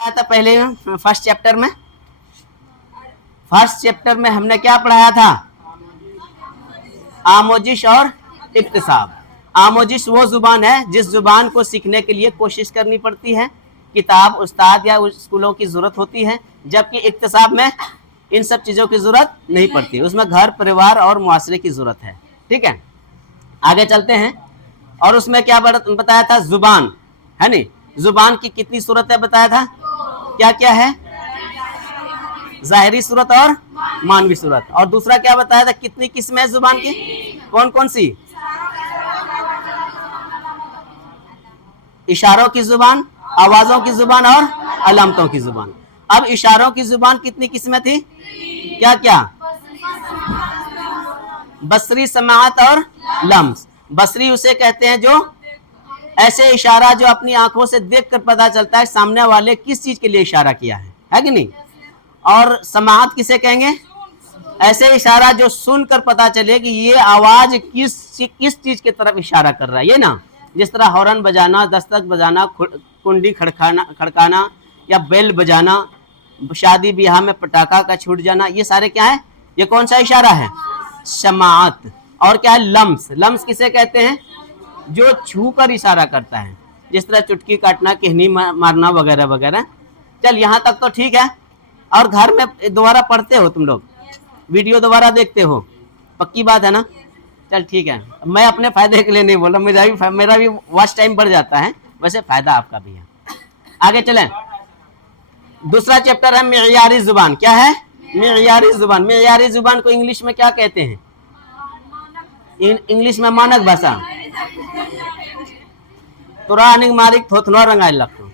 आया था पहले फर्स्ट चैप्टर में हमने क्या पढ़ाया था? आमोजिश और इक्तिसाब। आमोजिश वो जुबान है जिस जुबान को सीखने के लिए कोशिश करनी पड़ती है, किताब, उस्ताद या स्कूलों की जरूरत होती है, जबकि इक्तिसाब में इन सब चीज़ों की जरूरत नहीं पड़ती, उसमें घर परिवार और मुआशरे की जरूरत है। ठीक है, आगे चलते हैं। और उसमें क्या बताया था? जुबान है नी, जुबान की कितनी सूरत है बताया था? क्या क्या है? जाहिरी सूरत और मानवी सूरत। और दूसरा क्या बताया था? कितनी किस्में है जुबान की? कौन कौन सी? इशारों की जुबान, आवाजों की जुबान और अलामतों की जुबान। अब इशारों की जुबान कितनी किस्में थी? क्या क्या? बसरी, समाअत और लम्स। बसरी उसे कहते हैं जो ऐसे इशारा जो अपनी आंखों से देखकर पता चलता है सामने वाले किस चीज के लिए इशारा किया है कि नहीं? और समाअत किसे कहेंगे? ऐसे इशारा जो सुनकर पता चले कि ये आवाज किस चीज की तरफ इशारा कर रहा है, ये ना, जिस तरह हॉर्न बजाना, दस्तक बजाना, कुंडी खड़काना या बेल बजाना, शादी ब्याह में पटाखा का छूट जाना, ये सारे क्या है? ये कौन सा इशारा है? समाअत। और क्या है? लम्स। लम्स किसे कहते हैं? जो छू कर इशारा करता है, जिस तरह चुटकी काटना, कहनी मारना वगैरह वगैरह। चल यहाँ तक तो ठीक है। और घर में दोबारा पढ़ते हो तुम लोग, वीडियो दोबारा देखते हो, पक्की बात है ना? चल ठीक है, मैं अपने फायदे के लिए नहीं बोल रहा, मेरा भी वॉच टाइम बढ़ जाता है, वैसे फायदा आपका भी है। आगे चलें। दूसरा चैप्टर है मियारी जुबान। क्या है? मियारी जुबान। मियारी जुबान को इंग्लिश में क्या कहते हैं? इंग्लिश में मानक भाषा। तुरानिक मारिक थोथनो रंगाई लगतो।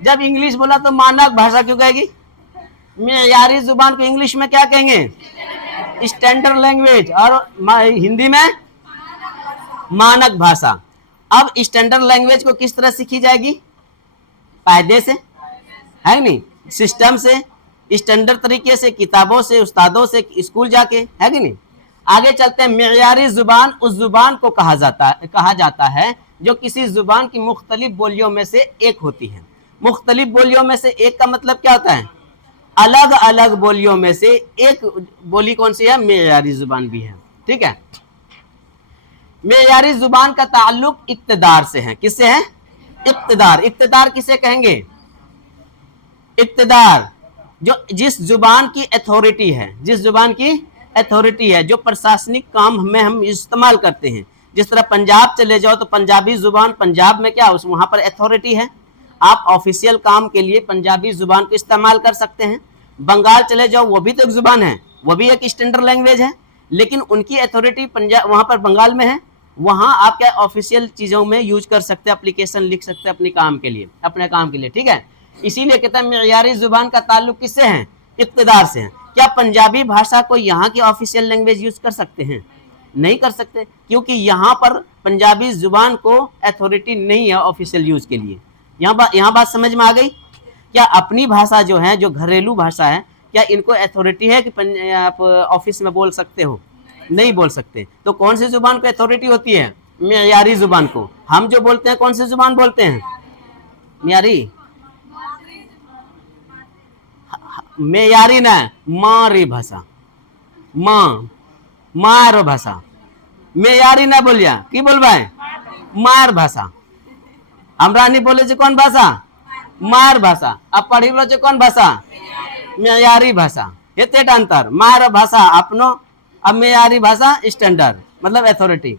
जब इंग्लिश बोला तो मानक भाषा क्यों कहेगी? मियारी जुबान को इंग्लिश में क्या कहेंगे? Standard language. और हिंदी में मानक भाषा। अब स्टैंडर्ड लैंग्वेज को किस तरह सीखी जाएगी? कायदे से, है नहीं, सिस्टम से, स्टैंडर्ड तरीके से, किताबों से, उस्तादों से, स्कूल जाके, है कि नहीं? आगे चलते हैं। मियारी जुबान उस जुबान को कहा जाता है जो किसी जुबान की मुख्तलिफ बोलियों में से एक होती है। मुख्तलिफ बोलियों में से एक का मतलब क्या होता है? अलग अलग बोलियों में से एक बोली कौन सी है? मियारी जुबान भी है। ठीक है, मियारी जुबान का ताल्लुक इक्तदार से है। किससे है? इक्तदार। इक्तदार किसे कहेंगे? इक्तदार जो जिस जुबान की अथॉरिटी है, जिस जुबान की अथॉरिटी है, जो प्रशासनिक काम में हम इस्तेमाल करते हैं। जिस तरह पंजाब चले जाओ तो पंजाबी जुबान, पंजाब में क्या वहां पर अथॉरिटी है, आप ऑफिशियल काम के लिए पंजाबी जुबान को इस्तेमाल कर सकते हैं। बंगाल चले जाओ, वो भी तो एक जुबान है, वो भी एक स्टैंडर्ड लैंग्वेज है, लेकिन उनकी अथॉरिटी पंजाब वहां पर बंगाल में है। वहां आप क्या ऑफिशियल चीजों में यूज कर सकते हैं, एप्लीकेशन लिख सकते हैं अपने काम के लिए, ठीक है। इसीलिए कहते हैं मियारी जुबान का ताल्लुक किससे है? इक्तदार से है। क्या पंजाबी भाषा को यहाँ की ऑफिशियल लैंग्वेज यूज कर सकते हैं? नहीं कर सकते, क्योंकि यहाँ पर पंजाबी जुबान को अथॉरिटी नहीं है ऑफिशियल यूज के लिए। यहाँ बात समझ में आ गई? क्या अपनी भाषा जो है, जो घरेलू भाषा है, क्या इनको अथॉरिटी है कि आप ऑफिस में बोल सकते हो? नहीं बोल सकते। तो कौन सी जुबान को अथॉरिटी होती है? मियारी जुबान को। हम जो बोलते हैं कौन सी जुबान बोलते हैं? मियारी, मेयारी ना, मारी भाषा, मार भाषा। मेयारी ना बोलिया, की बोलबा है? मार भाषा। हमरा नहीं बोले जे कौन भाषा? मार भाषा। अब पढ़ी लो कौन भाषा? मेयारी भाषा। हेते अंतर। मार भाषा अपनो, अब मेयारी भाषा स्टैंडर्ड, मतलब अथॉरिटी।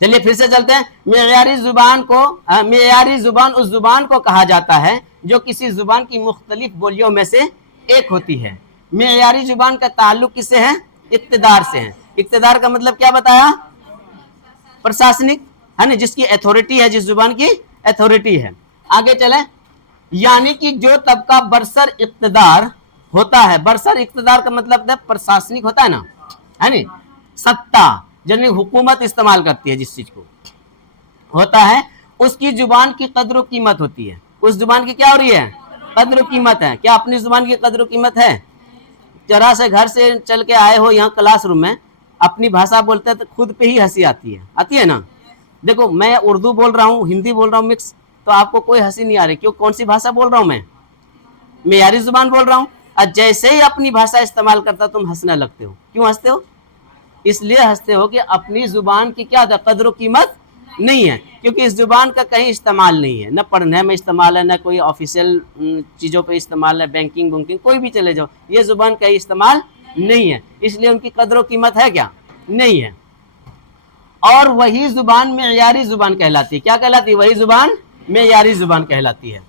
चलिए फिर से चलते हैं। मियारी जुबान उस जुबान को कहा जाता है जो किसी जुबान की मुख्तलिफ बोलियों में से एक होती है। मियारी जुबान का ताल्लुक किससे है? इक्तदार से है। इक्तदार का मतलब क्या बताया? प्रशासनिक, है ना, जिसकी अथॉरिटी है, जिस जुबान की अथॉरिटी है। आगे चले। यानी कि जो तबका बरसर इक्तदार होता है, बरसर इक्तदार का मतलब प्रशासनिक होता है ना, है नी, सत्ता, जिनमें हुकूमत इस्तेमाल करती है, जिस चीज को होता है, उसकी जुबान की कद्र कीमत होती है। उस जुबान की क्या हो रही है? कद्र कीमत है। क्या अपनी जुबान की कद्र कीमत है? जरा से घर से चल के आए हो यहाँ क्लासरूम में, अपनी भाषा बोलते हैं तो खुद पे ही हंसी आती है ना। देखो, मैं उर्दू बोल रहा हूँ, हिंदी बोल रहा हूँ मिक्स, तो आपको कोई हंसी नहीं आ रही। क्यों? कौन सी भाषा बोल रहा हूं मैं? मेयारी जुबान बोल रहा हूं। और जैसे ही अपनी भाषा इस्तेमाल करता तुम हंसने लगते हो। क्यों हंसते हो? इसलिए हंसते हो कि अपनी जुबान की क्या कदर कीमत नहीं है, क्योंकि इस जुबान का कहीं इस्तेमाल नहीं है, न पढ़ने में इस्तेमाल है, न कोई ऑफिशियल चीज़ों पे इस्तेमाल है, बैंकिंग बुकिंग कोई भी चले जाओ, ये जुबान कहीं इस्तेमाल नहीं है, इसलिए उनकी कदर कीमत है क्या? नहीं है। और वही जुबान मेयारी जुबान कहलाती है। क्या कहलाती है? वही जुबान मेयारी जुबान कहलाती है।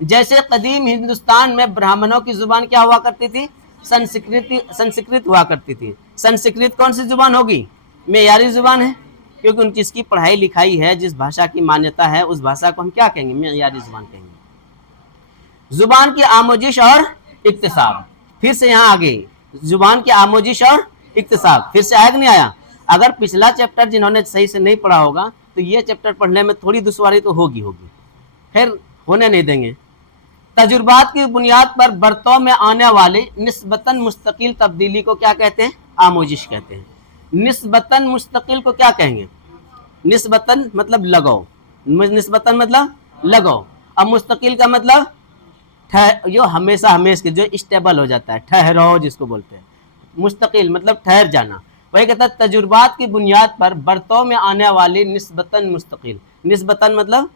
जैसे कदीम हिंदुस्तान में ब्राह्मणों की जुबान क्या हुआ करती थी? संस्कृत हुआ करती थी। संस्कृत कौन सी जुबान होगी? मेयारी जुबान है, क्योंकि उनकी जिसकी पढ़ाई लिखाई है, जिस भाषा की मान्यता है, उस भाषा को हम क्या कहेंगे? मेयारी जुबान कहेंगे। जुबान की आमोजिश और इक्तिसाब, फिर से यहाँ आगे जुबान की आमोजिश और इक्तिसाब, फिर से आया कि नहीं आया? अगर पिछला चैप्टर जिन्होंने सही से नहीं पढ़ा होगा तो ये चैप्टर पढ़ने में थोड़ी दुश्वारी तो होगी। खैर होने नहीं देंगे। तजुर्बात की बुनियाद पर बरतों में आने वाले निस्बतन मुस्तकिल तब्दीली को क्या कहते हैं? आमोजिश कहते हैं। निस्बतन मुस्तकिल को क्या कहेंगे? निस्बतन मतलब लगाओ, निस्बतन मतलब लगाओ, अब मुस्तकिल का मतलब जो हमेशा हमेशा जो स्टेबल हो जाता है, ठहराव जिसको बोलते हैं। मुस्तकिल मतलब ठहर जाना। वही कहता है तजुर्बात की बुनियाद पर बरतों में आने वाली निस्बतन मुस्तकिल। निस्बतन मतलब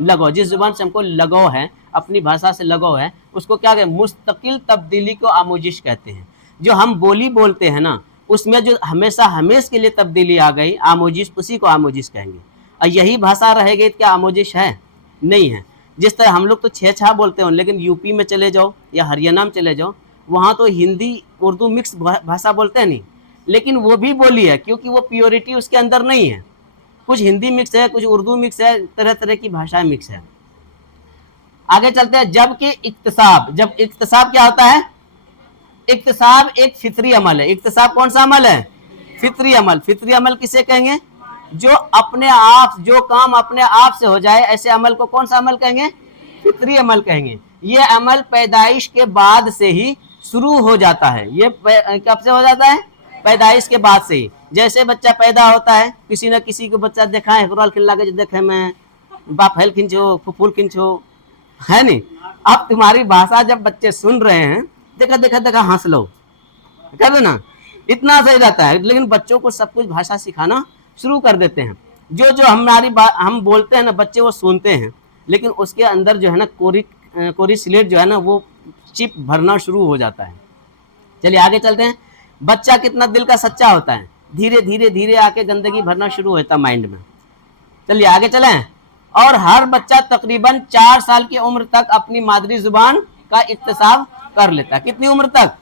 लगाव, जिस जुबान से हमको लगाव है, अपनी भाषा से लगाव है, उसको क्या कहते हैं? मुस्तकिल तब्दीली को आमोजिश कहते हैं। जो हम बोली बोलते हैं ना, उसमें जो हमेशा हमेश के लिए तब्दीली आ गई, आमोजिश, उसी को आमोजिश कहेंगे। और यही भाषा रहेगी तो क्या आमोजिश है? नहीं है। जिस तरह हम लोग तो छे छा बोलते हो, लेकिन यूपी में चले जाओ या हरियाणा में चले जाओ, वहाँ तो हिंदी उर्दू मिक्स भाषा बोलते हैं नहीं, लेकिन वो भी बोली है, क्योंकि वो प्योरिटी उसके अंदर नहीं है। कुछ हिंदी मिक्स है, कुछ उर्दू मिक्स है, तरह तरह की भाषाएं मिक्स है। आगे चलते हैं। जबकि इक्तिसाब, जब इक्तिसाब क्या होता है? इक्तिसाब एक फितरी अमल है। इक्तिसाब कौन सा अमल है? फितरी अमल। फितरी अमल किसे कहेंगे? जो अपने आप, जो काम अपने आप से हो जाए, ऐसे अमल को कौन सा अमल कहेंगे? फितरी अमल कहेंगे। ये अमल पैदाइश के बाद से ही शुरू हो जाता है। ये कब से हो जाता है? पैदाइश के बाद से ही। जैसे बच्चा पैदा होता है, किसी न किसी को बच्चा देखा है, हुराल खिल्ला के देखे मैं बाप हेल खिंचो, फुफुल खिंचो, है नहीं? अब तुम्हारी भाषा जब बच्चे सुन रहे हैं, देखा देखा देखा हंस लो, कर दो ना, इतना सही रहता है। लेकिन बच्चों को सब कुछ भाषा सिखाना शुरू कर देते हैं। जो जो हमारी हम बोलते हैं ना, बच्चे वो सुनते हैं, लेकिन उसके अंदर जो है ना कोरी स्लेट जो है ना, वो चिप भरना शुरू हो जाता है। चलिए आगे चलते हैं। बच्चा कितना दिल का सच्चा होता है, धीरे धीरे धीरे आके गंदगी भरना शुरू होता है माइंड में। चलिए आगे चलें। और हर बच्चा तकरीबन 4 साल की उम्र तक अपनी मादरी जुबान का इक्तिसाब कर लेता है। कितनी उम्र तक?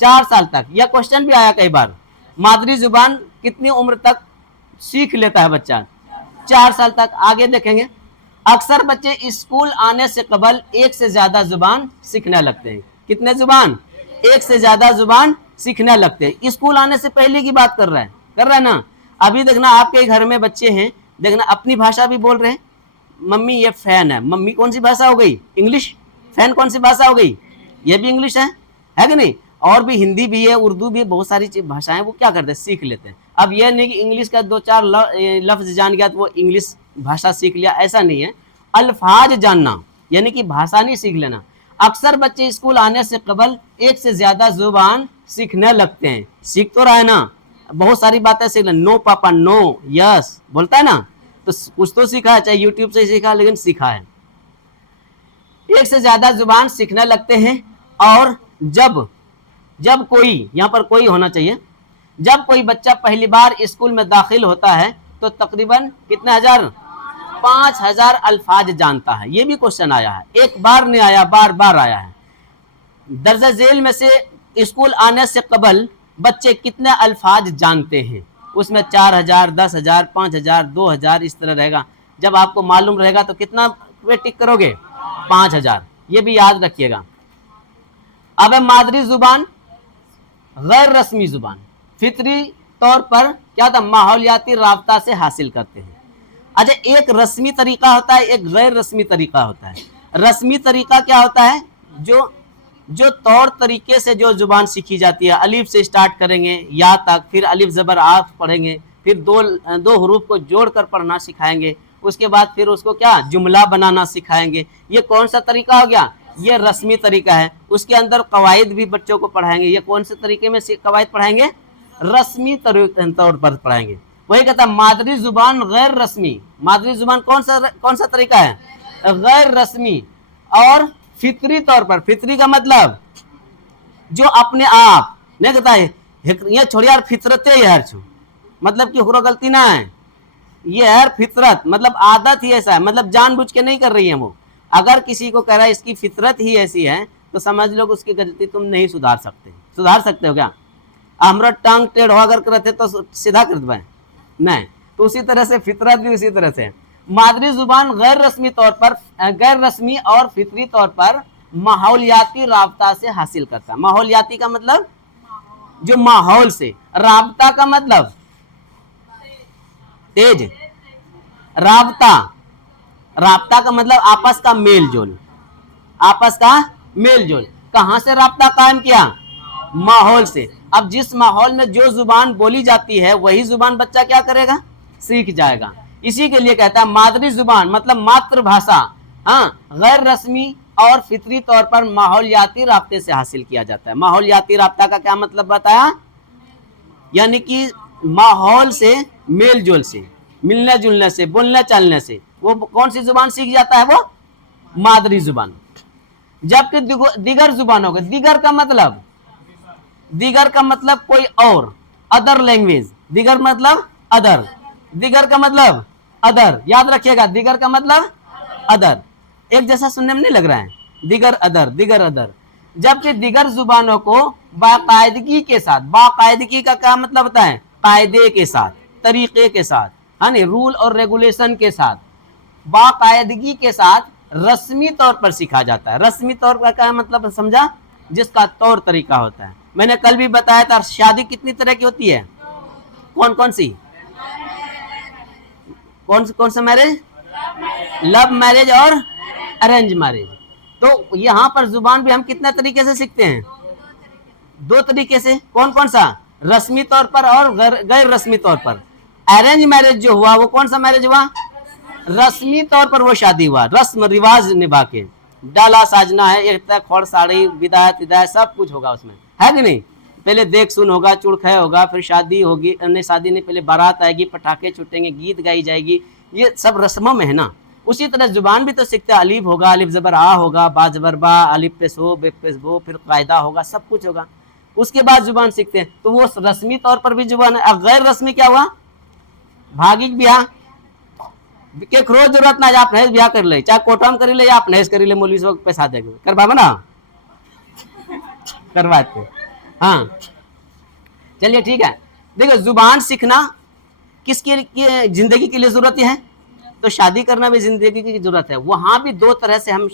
4 साल तक। यह क्वेश्चन भी आया कई बार, मादरी जुबान कितनी उम्र तक सीख लेता है बच्चा? 4 साल तक। आगे देखेंगे। अक्सर बच्चे स्कूल आने से कबल 1 से ज्यादा जुबान सीखने लगते हैं। कितने जुबान? 1 से ज्यादा जुबान सीखने लगते हैं। स्कूल आने से पहले की बात कर रहा है ना। अभी देखना आपके घर में बच्चे हैं, देखना अपनी भाषा भी बोल रहे हैं। मम्मी ये फैन है, मम्मी कौन सी भाषा हो गई? इंग्लिश। फैन कौन सी भाषा हो गई? ये भी इंग्लिश है कि नहीं? और भी हिंदी भी है, उर्दू भी, बहुत सारी भाषाएं वो क्या करते हैं? सीख लेते हैं। अब यह नहीं कि इंग्लिश का 2-4 लफ्ज जान गया तो वो इंग्लिश भाषा सीख लिया, ऐसा नहीं है। अल्फाज जानना यानी कि भाषा नहीं सीख लेना। अक्सर बच्चे स्कूल आने से कबल 1 से ज्यादा जुबान सीखने लगते हैं। सीख तो रहा है ना, बहुत सारी बातें सीख ले। नो पापा, नो, यस बोलता है ना, तो कुछ तो सीखा है, चाहे यूट्यूब से सीखा, लेकिन सीखा है। 1 से ज्यादा जुबान सीखने लगते हैं। और जब कोई, यहाँ पर कोई होना चाहिए, जब कोई बच्चा पहली बार स्कूल में दाखिल होता है तो तकरीबन कितने हजार? 5000 अल्फाज जानता है। ये भी क्वेश्चन आया है, एक बार नहीं आया, बार बार आया है। दर्जा झेल में से स्कूल आने से कबल बच्चे कितने अल्फाज जानते हैं? उसमें 4000, 10000, 5000, 2000 इस तरह रहेगा। जब आपको मालूम रहेगा तो कितना पे टिक करोगे? 5000। ये भी याद रखिएगा। अब है मादरी जुबान, गैर रस्मी जुबान। फितरी तौर पर क्या था? माहौलियाती राब्ता से हासिल करते हैं। अच्छा, एक रस्मी तरीका होता है, एक गैर रस्मी तरीका होता है। रस्मी तरीका क्या होता है? जो तौर तरीके से जो जुबान सीखी जाती है, अलिफ से स्टार्ट करेंगे या तक, फिर अलिफ ज़बर आफ पढ़ेंगे, फिर दो हरूफ को जोड़कर पढ़ना सिखाएंगे, उसके बाद फिर उसको क्या जुमला बनाना सिखाएंगे। ये कौन सा तरीका हो गया, ये रस्मी तरीका है। उसके अंदर कवायद भी बच्चों को पढ़ाएंगे। ये कौन से तरीके में कवायद पढ़ाएंगे, रस्मी तौर पर पढ़ाएंगे। वही कहता है मादरी जुबान गैर रस्मी, मादरी जुबान कौन सा तरीका है, गैर रस्मी और फितरी तौर पर। फितरी का मतलब जो अपने आप नहीं कहता है, ये छोड़िए यार फितरते यार छू, मतलब कि हुरो गलती ना है, ये है फितरत, मतलब आदत ही ऐसा है, मतलब जानबूझ के नहीं कर रही है वो। अगर किसी को कह रहा है इसकी फितरत ही ऐसी है तो समझ लो उसकी गलती तुम नहीं सुधार सकते। सुधार सकते हो क्या, हमरा टांग टेढ़ अगर करते तो सीधा कर दे नहीं, तो उसी तरह से फितरत भी उसी तरह से। मादरी जुबान गैर रस्मी तौर पर, गैर रस्मी और फितरी तौर पर माहौलियाती राबता से हासिल करता है। माहौलियाती का मतलब जो माहौल से, राबता का मतलब तेज, राबता, राबता का मतलब आपस का मेल जोल, आपस का मेल जोल। कहां से राबता कायम किया, माहौल से। अब जिस माहौल में जो जुबान बोली जाती है वही जुबान बच्चा क्या करेगा, सीख जाएगा। इसी के लिए कहता है मादरी जुबान मतलब मातृभाषा, हाँ, गैर रस्मी और फितरी तौर पर माहौलियाती राब्ते से हासिल किया जाता है। माहौलियाती राब्ता का क्या मतलब बताया, यानी कि माहौल से, मेल जोल से, मिलने जुलने से, बोलने चालने से वो कौन सी जुबान सीख जाता है, वो मादरी जुबान। जबकि दिगर जुबानों के, दिगर का मतलब, दिगर का मतलब कोई और, अदर लैंग्वेज, दिगर मतलब अदर, दिगर का मतलब अदर, याद रखिएगा दिगर का मतलब अदर। एक जैसा सुनने में नहीं लग रहा है, दिगर अदर, दिगर अदर। जबकि दिगर जुबानों को बाकायदगी के साथ, बाकायदगी का क्या मतलब होता है, कायदे के साथ, तरीके के साथ, है ना, रूल और रेगुलेशन के साथ, बाकायदगी के साथ रस्मी तौर पर सीखा जाता है। रस्मी तौर का क्या मतलब समझा, जिसका तौर तरीका होता है। मैंने कल भी बताया था शादी कितनी तरह की होती है, कौन कौन सी, कौन सा मैरिज, लव मैरिज और अरेंज मैरिज। तो यहाँ पर जुबान भी हम कितना तरीके से सीखते हैं, दो तरीके से। कौन कौन सा, रस्मी तौर पर और गैर रस्मी तौर पर। अरेंज मैरिज जो हुआ वो कौन सा मैरिज हुआ, रस्मी तौर पर वो शादी हुआ, रस्म रिवाज निभा के, डाला साजना है, एक तक खोड़ साड़ी, विदायत विदायत सब कुछ होगा उसमें, है कि नहीं। पहले देख सुन होगा, चुड़खै होगा, फिर शादी होगी, नहीं शादी नहीं, पहले बारात आएगी, पटाखे छूटेंगे, गीत गाई जाएगी, ये सब रस्मों में है ना। उसी तरह जुबान भी तो सीखते हैं, अलीफ होगा, अलिफ जबर आ होगा, बा जबर बा, अलिफ पे सो, बे पे बो, फिर कायदा होगा, सब कुछ होगा, उसके बाद जुबान सीखते हैं। तो वो रस्मी तौर पर भी जुबान है। अब गैर रस्मी क्या हुआ, भागिक ब्याह के खरो जरूरत ना, आप नहेज ब्याह कर ले, चाहे कोटम कर ले या आप नहेज कर ले, मौलवी से पैसा देंगे, करवा ना करवाते। हाँ चलिए ठीक है। देखो जुबान सीखना किसके लिए, जिंदगी के लिए जरूरत है, तो शादी करना भी जिंदगी की जरूरत है। वहां भी दो तरह से हम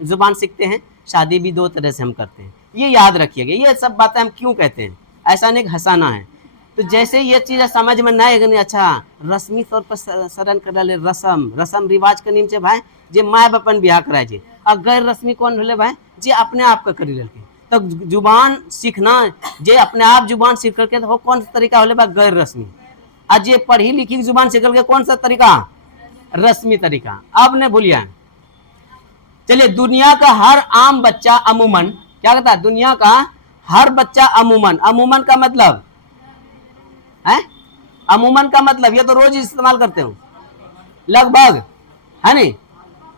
जुबान सीखते हैं, शादी भी दो तरह से हम करते हैं, ये याद रखिएगा। ये सब बातें हम क्यों कहते हैं, ऐसा नहीं हंसाना है। तो जैसे ये चीज़ समझ में ना आएगा, अच्छा रस्मी तौर पर शरण कर ले, रसम, रसम रिवाज के नीचे भाई जे माय बपन ब्याह कराए जे, और गैर रस्मी कौन बोले भाई, जे अपने आप का करी लड़के। तो जुबान सीखना, जे अपने आप जुबान सीख करके, तो कौन सा तरीका होले भाई, गैर रस्मी। आज ये पढ़ी लिखी जुबान सीख करके कौन सा तरीका, रस्मी तरीका। अब ने भूलिया। चलिए, दुनिया का हर आम बच्चा अमूमन क्या कहता है, दुनिया का हर बच्चा अमूमन, अमूमन का मतलब है, अमूमन का मतलब ये तो रोज इस्तेमाल करते हो, लगभग, है नहीं,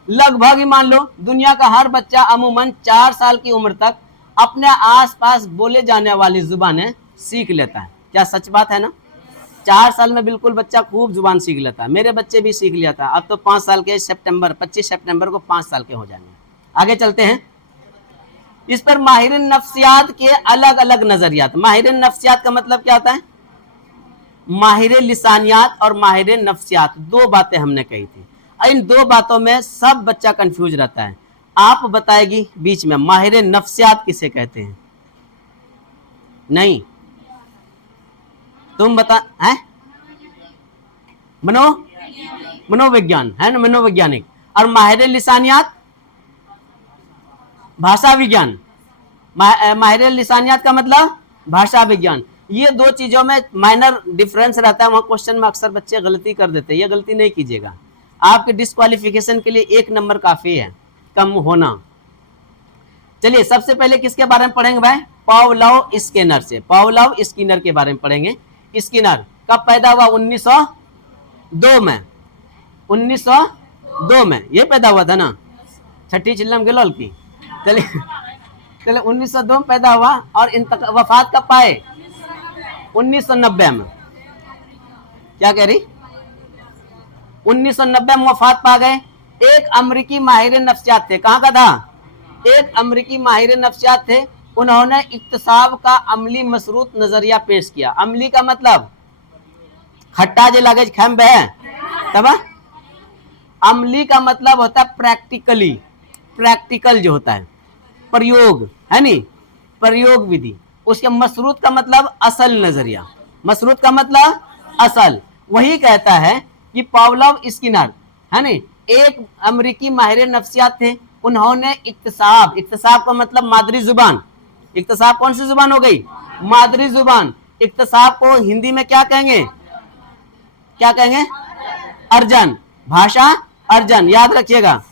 लगभग ही मान लो दुनिया का हर बच्चा अमूमन 4 साल की उम्र तक अपने आसपास बोले जाने वाली जुबानें सीख लेता है। क्या सच बात है ना, 4 साल में बिल्कुल बच्चा खूब जुबान सीख लेता है। मेरे बच्चे भी सीख लिया था, अब तो 5 साल के, सितंबर 25 सितंबर को 5 साल के हो जाएंगे। आगे चलते हैं। इस पर माहिर नफ्सियात के अलग अलग नजरियात। माहिर नफ्सियात का मतलब क्या होता है, माहिर लिसानियात और माहिर नफ्सियात, दो बातें हमने कही थी। इन दो बातों में सब बच्चा कंफ्यूज रहता है। आप बताएगी बीच में, माहिर नफ्सियात किसे कहते हैं, नहीं तुम बता, है मनोविज्ञान है ना, मनोवैज्ञानिक। और माहिर लिसानियात भाषा विज्ञान, माहिर लिसानियात का मतलब भाषा विज्ञान। ये दो चीजों में माइनर डिफरेंस रहता है, वहां क्वेश्चन में अक्सर बच्चे गलती कर देते हैं, ये गलती नहीं कीजिएगा। आपके डिस्क्वालिफिकेशन के लिए 1 नंबर काफी है, कम होना। चलिए सबसे पहले किसके बारे में पढ़ेंगे भाई? पावलोव स्किनर से, पावलोव स्किनर के बारे में पढ़ेंगे। स्किनर कब पैदा हुआ? 1902 में, 1902 में ये पैदा हुआ था ना, छठी चिल्लम के लौल की। चलिए चलिए 1902 में पैदा हुआ और वफात कब पाए? 1990 में। क्या कह रही? 1990 में वफात पा गए। एक अमेरिकी माहिर नफ्सियात थे, कहाँ का था? एक अमेरिकी माहिर नफ्सियात थे, उन्होंने इक्तिसाब का अमली मसरूत नजरिया पेश किया। अमली का मतलब खट्टा जे लगे खैम बह तब, अमली का मतलब होता है प्रैक्टिकली, प्रैक्टिकल जो होता है, प्रयोग है नी, प्रयोग विधि। उसके मसरूत का मतलब असल नजरिया, मसरूत का मतलब असल। वही कहता है कि पावलोव स्किनर है नी, एक अमेरिकी माहिर नफ्सियात थे, उन्होंने इक्तिसाब, इक्तिसाब का मतलब मादरी जुबान, इक्तिसाब कौन सी जुबान हो गई? मादरी जुबान। इक्तिसाब को हिंदी में क्या कहेंगे? क्या कहेंगे? अर्जन, भाषा अर्जन, याद रखिएगा।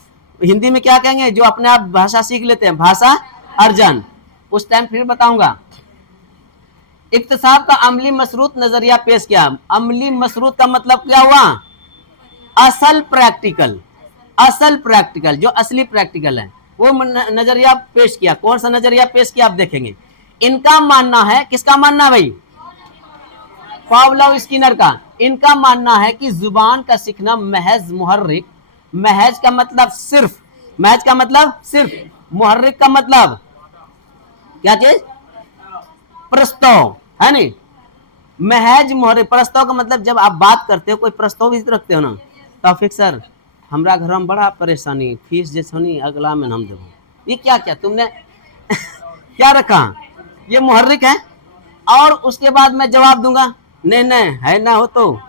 हिंदी में क्या कहेंगे? जो अपने आप भाषा सीख लेते हैं, भाषा अर्जन। उस टाइम फिर बताऊंगा। इक्तिसाब का अमली मसरूत नजरिया पेश किया। अमली मसरूत का मतलब क्या हुआ? असल प्रैक्टिकल, असल प्रैक्टिकल, जो असली प्रैक्टिकल है वो नजरिया पेश किया। कौन सा नजरिया पेश किया आप देखेंगे। इनका मानना है, किसका मानना है भाई? पावलोव स्किनर का। इनका मानना है कि जुबान का सीखना महज मुहर्रिक, महज का मतलब सिर्फ, महज का मतलब सिर्फ, मुहर्रिक का मतलब क्या चीज? प्रस्ताव है नी, महज मुहर्रिक। प्रस्ताव का मतलब जब आप बात करते हो, कोई प्रस्ताव भी रखते हो ना, तौफीक सर हमरा घर में बड़ा परेशानी, फीस जैसे नहीं अगला में हम देवो, ये क्या क्या तुमने क्या रखा? ये मुहर्रिक है। और उसके बाद मैं जवाब दूंगा, नहीं नहीं है ना हो तो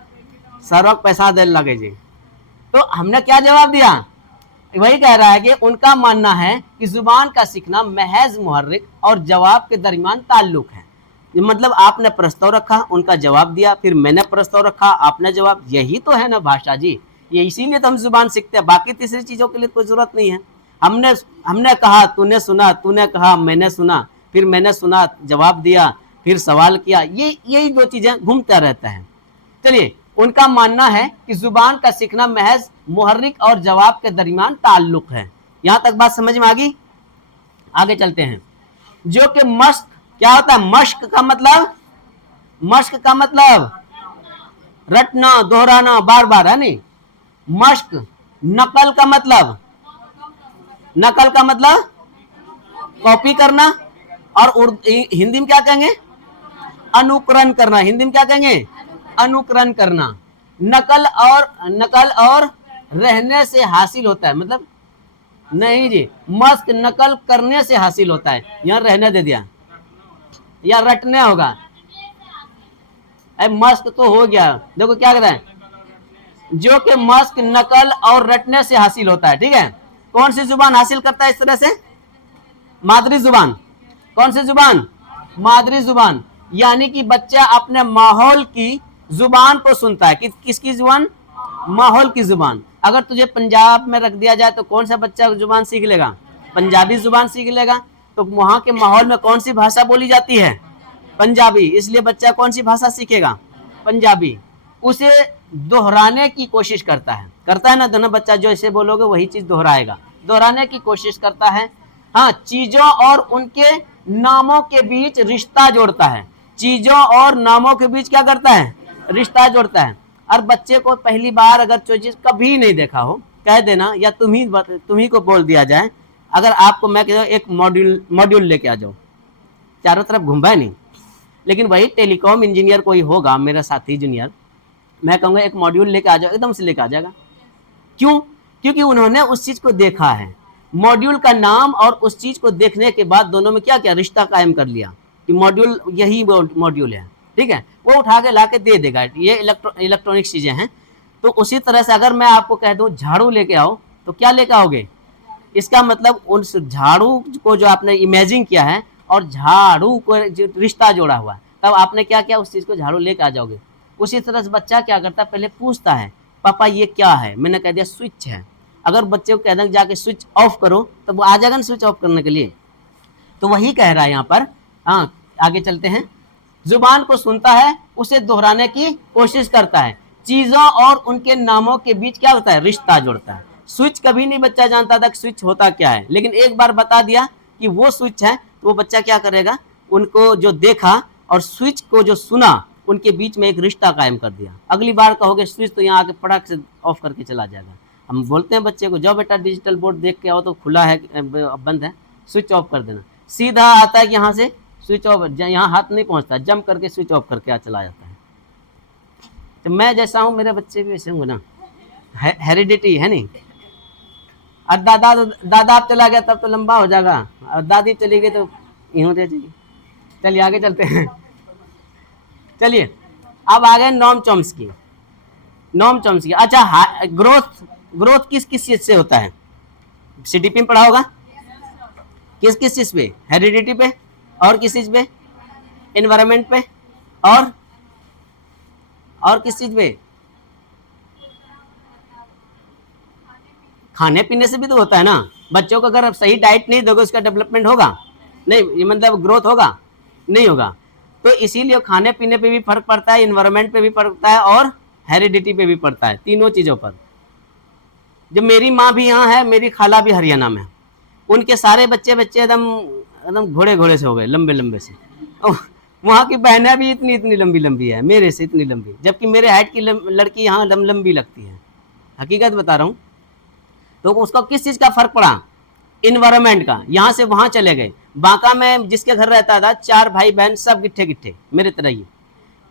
सरक पैसा दे लगे जी। तो हमने क्या जवाब दिया? वही कह रहा है कि उनका मानना है कि जुबान का सीखना महज मुहर्रिक और जवाब के दरमियान ताल्लुक है। मतलब आपने प्रस्ताव रखा, उनका जवाब दिया, फिर मैंने प्रस्ताव रखा, आपने जवाब, यही तो है ना भाषा जी। ये इसीलिए तो हम जुबान सीखते हैं, बाकी तीसरी चीजों के लिए कोई जरूरत नहीं है। हमने कहा, तूने सुना, तूने कहा, मैंने सुना, फिर मैंने सुना, जवाब दिया, फिर सवाल किया, ये यही दो चीजें घूमता रहता है। चलिए, उनका मानना है कि जुबान का सीखना महज मुहर्रिक और जवाब के दरमियान ताल्लुक है। यहां तक बात समझ में आ गई? आगे चलते हैं। जो कि मश्क क्या होता है? मश्क का मतलब, मश्क का मतलब रटना, दोहराना, बार बार है नी। मश्क। नकल का मतलब, नकल का मतलब कॉपी करना। और हिंदी में क्या कहेंगे? अनुकरण करना। हिंदी में क्या कहेंगे? अनुकरण करना। नकल और रहने से हासिल होता है, मतलब नहीं जी, मश्क नकल करने से हासिल होता है। यहां रहने दे दिया, या रटने होगा। मश्क तो हो गया, देखो क्या कहता है, जो कि मश्क नकल और रटने से हासिल होता है। ठीक है, कौन सी जुबान हासिल करता है इस तरह से? मादरी जुबान। कौन सी जुबान? मादरी जुबान। यानी कि बच्चा अपने माहौल की जुबान को सुनता है। किसकी जुबान? माहौल की जुबान। अगर तुझे पंजाब में रख दिया जाए तो कौन सा बच्चा जुबान सीख लेगा? पंजाबी जुबान सीख लेगा। तो वहां के माहौल में कौन सी भाषा बोली जाती है? पंजाबी। इसलिए बच्चा कौन सी भाषा सीखेगा? पंजाबी। उसे दोहराने की कोशिश करता है ना दोनों बच्चा, जो इसे बोलोगे वही चीज दोहराएगा, दोहराने की कोशिश करता है। हाँ, चीजों और उनके नामों के बीच रिश्ता जोड़ता है। चीजों और नामों के बीच क्या करता है? रिश्ता जोड़ता है। और बच्चे को पहली बार अगर जो चीज कभी नहीं देखा हो, कह देना, या तुम्ही को बोल दिया जाए, अगर आपको मैं कह एक मॉड्यूल लेके आ जाओ, चारों तरफ घूमबा नहीं, लेकिन वही टेलीकॉम इंजीनियर कोई होगा मेरा साथी जूनियर, मैं कहूँगा एक मॉड्यूल लेके आ जाओ, एकदम से लेके आ जाएगा। क्यों? क्योंकि उन्होंने उस चीज को देखा है। मॉड्यूल का नाम और उस चीज को देखने के बाद दोनों में क्या क्या रिश्ता कायम कर लिया कि मॉड्यूल यही मॉड्यूल है। ठीक है, वो उठा के ला के दे देगा। ये इलेक्ट्रॉनिक चीजें हैं। तो उसी तरह से अगर मैं आपको कह दूं झाड़ू लेके आओ, तो क्या लेके आओगे? इसका मतलब उस झाड़ू को जो आपने इमेजिन किया है और झाड़ू को जो रिश्ता जोड़ा हुआ है, तब आपने क्या किया? उस चीज को झाड़ू लेके आ जाओगे। उसी तरह से बच्चा क्या करता है? पहले पूछता है पापा ये क्या है, मैंने कह दिया स्विच है। अगर बच्चे को कह दें जाके स्विच ऑफ करो तो वो आ जाएगा ना स्विच ऑफ करने के लिए। तो वही कह रहा है यहाँ पर। हाँ, आगे चलते हैं। जुबान को सुनता है, उसे दोहराने की कोशिश करता है, चीजों और उनके नामों के बीच क्या होता है, रिश्ता जोड़ता है। स्विच कभी नहीं बच्चा जानता था कि स्विच होता क्या है, लेकिन एक बार बता दिया कि वो स्विच है तो वो बच्चा क्या करेगा, उनको जो देखा और स्विच को जो सुना उनके बीच में एक रिश्ता कायम कर दिया। अगली बार कहोगे स्विच तो यहाँ आके फटाक से ऑफ करके चला जाएगा। हम बोलते हैं बच्चे को, जाओ बेटा डिजिटल बोर्ड देख के आओ तो खुला है बंद है, स्विच ऑफ कर देना। सीधा आता है कि यहाँ से स्विच ऑफ, यहाँ हाथ नहीं पहुँचता, जंप करके स्विच ऑफ करके चला जाता है। तो मैं जैसा हूँ मेरे बच्चे भी वैसे होंगे ना, हेरिडिटी है नहीं। और दादा आप चला गया तब तो लंबा हो जाएगा, और दादी चली गई तो यूँ रह जाएगी। चलिए आगे चलते हैं। चलिए अब आ गए नोम चॉम्स्की। नोम चॉम्स्की, अच्छा ग्रोथ किस किस चीज से होता है, सीडीपी में पढ़ा होगा। किस किस चीज पे, हेरिडिटी पे, और किस चीज पे, एनवायरनमेंट पे, और किस चीज पे, खाने पीने से भी तो होता है ना। बच्चों को अगर आप सही डाइट नहीं दोगे उसका डेवलपमेंट होगा नहीं, ये मतलब ग्रोथ होगा नहीं होगा। तो इसीलिए खाने पीने पे भी फर्क पड़ता है, एनवायरनमेंट पे भी पड़ता है, और हेरिडिटी पे भी पड़ता है, तीनों चीज़ों पर। जब मेरी माँ भी यहाँ है, मेरी खाला भी हरियाणा में, उनके सारे बच्चे एकदम घोड़े से हो गए, लंबे से। वहाँ की बहनें भी इतनी लंबी है, मेरे से इतनी लंबी, जबकि मेरे हाइट की लड़की यहाँ लंबी लगती है। हकीकत बता रहा हूँ। तो उसको किस चीज़ का फर्क पड़ा, इन्वायरमेंट का। यहाँ से वहाँ चले गए। बांका में जिसके घर रहता था, 4 भाई बहन सब गिट्ठे मेरे तरह ही।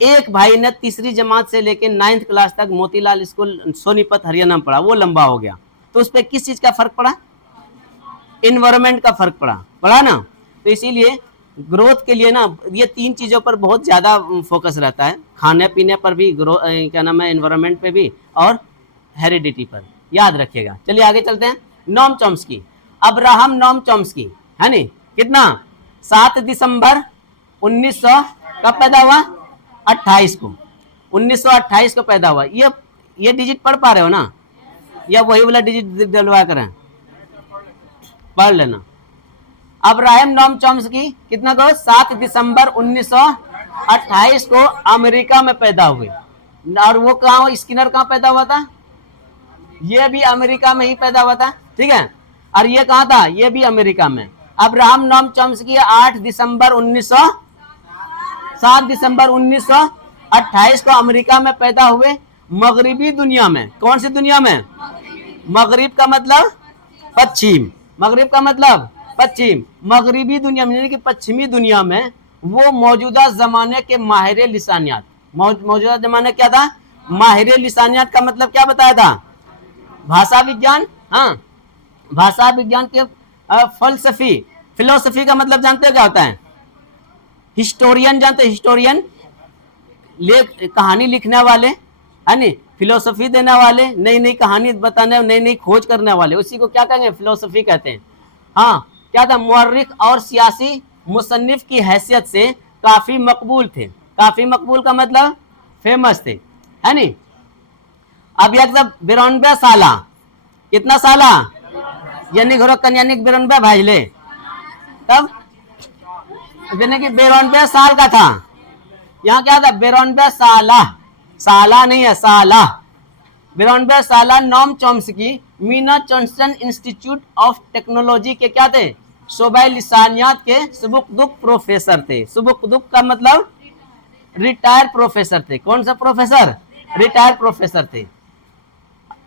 एक भाई ने तीसरी जमात से लेकर 9th क्लास तक मोतीलाल स्कूल सोनीपत हरियाणा में पढ़ा, वो लंबा हो गया। तो उस पर किस चीज़ का फर्क पड़ा, इन्वायरमेंट का फर्क पड़ा ना। तो इसीलिए ग्रोथ के लिए ना ये 3 चीज़ों पर बहुत ज़्यादा फोकस रहता है, खाने पीने पर भी, क्या नाम है, इन्वायरमेंट पे भी, और हेरिडिटी पर, याद रखिएगा। चलिए आगे चलते हैं। Noam Chomsky, Abraham Noam Chomsky है नहीं, कितना, 7 दिसंबर 1900 कब पैदा हुआ, 28 को, 1928 को पैदा हुआ। ये डिजिट पढ़ पा रहे हो ना, या वही वाला डिजिट डलवा करें, पढ़ लेना। अब्राहम नोम चॉम्स्की कितना को, 7 दिसंबर 1928 को अमेरिका में पैदा हुए। और वो कहाँ, स्किनर कहाँ पैदा हुआ था, ये भी अमेरिका में ही पैदा हुआ था, ठीक है। और ये कहाँ था, ये भी अमेरिका में। अब्राहम नोम चॉम्स्की 7 दिसंबर 1928 को अमेरिका में पैदा हुए। मगरिबी दुनिया में, कौन सी दुनिया में, मगरिब का मतलब पश्चिम, मगरिब का मतलब पश्चिम, मगरिबी दुनिया में यानी कि पश्चिमी दुनिया में वो मौजूदा जमाने के माहिर लिसानियात, मौजूदा जमाने क्या था, माहिर लिसानियात का मतलब क्या बताया था, भाषा विज्ञान। हाँ, भाषा विज्ञान के फलसफी, फिलोसफी का मतलब जानते हो क्या होता है, हिस्टोरियन जानते हैं, हिस्टोरियन कहानी लिखने वाले है नी, फिलोसफी देने वाले, नई नई कहानी बताने, नई नई खोज करने वाले, उसी को क्या कहेंगे, फिलोसफी कहते हैं। हाँ, क्या था, मुअर्रिख और सियासी मुसन्निफ की हैसियत से काफी मकबूल थे। काफी मकबूल का मतलब फेमस थे, है नी। अब यह 92 साला, कितना साला, यानी घरों कन्यानी 92 भाजले, तब यानी कि 92 साल का था। यहाँ क्या था, 92 साला, साला नहीं है, साला, 92 साला नोम चॉम्स्की मीना जॉनसन इंस्टीट्यूट ऑफ टेक्नोलॉजी के क्या थे, शोबे लिसानियात के सुबुकदुक प्रोफेसर थे। सुबुकदुक का मतलब रिटायर प्रोफेसर थे। कौन सा प्रोफेसर, रिटायर प्रोफेसर थे।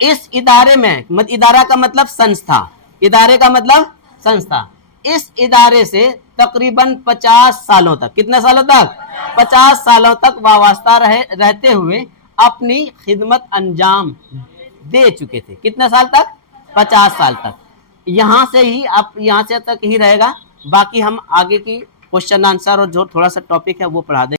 इस इदारे में, इदारा का मतलब संस्था, इदारे का मतलब संस्था, इस इदारे से तकरीबन 50 सालों तक, कितने सालों तक, 50 सालों तक वाबस्ता रहते हुए अपनी खिदमत अंजाम दे चुके थे। कितने साल तक, 50 साल तक। यहाँ से ही, आप यहाँ से तक ही रहेगा, बाकी हम आगे की क्वेश्चन आंसर और जो थोड़ा सा टॉपिक है वो पढ़ा देंगे।